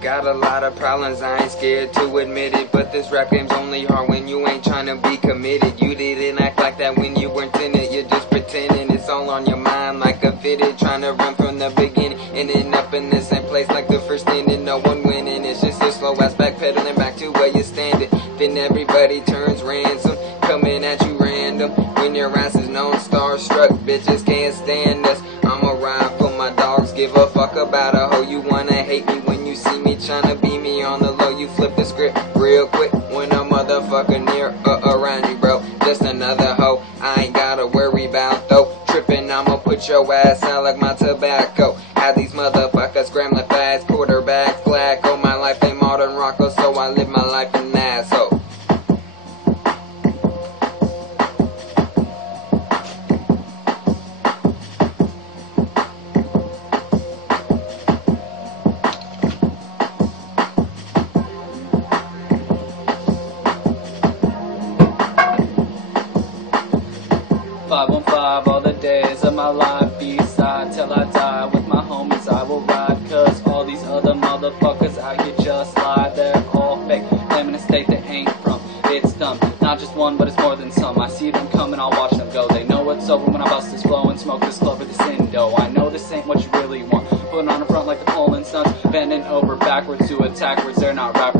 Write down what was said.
Got a lot of problems, I ain't scared to admit it, but this rap game's only hard when you ain't trying to be committed. You didn't act like that when you weren't in it, you're just pretending. It's all on your mind like a fitted, trying to run from the beginning, ending up in the same place like the first inning, no one winning. It's just a slow ass backpedaling back to where you're standing. Then everybody turns ransom, coming at you random. When your ass is known, starstruck, bitches can't stand us. I'ma ride for my dogs, give a fuck about a hoe. You wanna hate me when you see me, tryna be me on the low. You flip the script real quick when a motherfucker near around you, bro. Just another hoe, I ain't gotta worry about though. Trippin', I'ma put your ass out like my tobacco. Have these motherfuckers scrambling fast, quarterback flag. Oh, my life ain't modern Rocco, so I live my life an asshole. All the days of my life, B-side till I die. With my homies I will ride, cause all these other motherfuckers out here just lie. They're all fake, claiming a state they ain't from. It's dumb, not just one but it's more than some. I see them coming, I'll watch them go. They know it's over when I bust this flow and smoke this club with this indo. I know this ain't what you really want, putting on the front like the Poland Suns, bending over backwards to attack words. They're not rappers.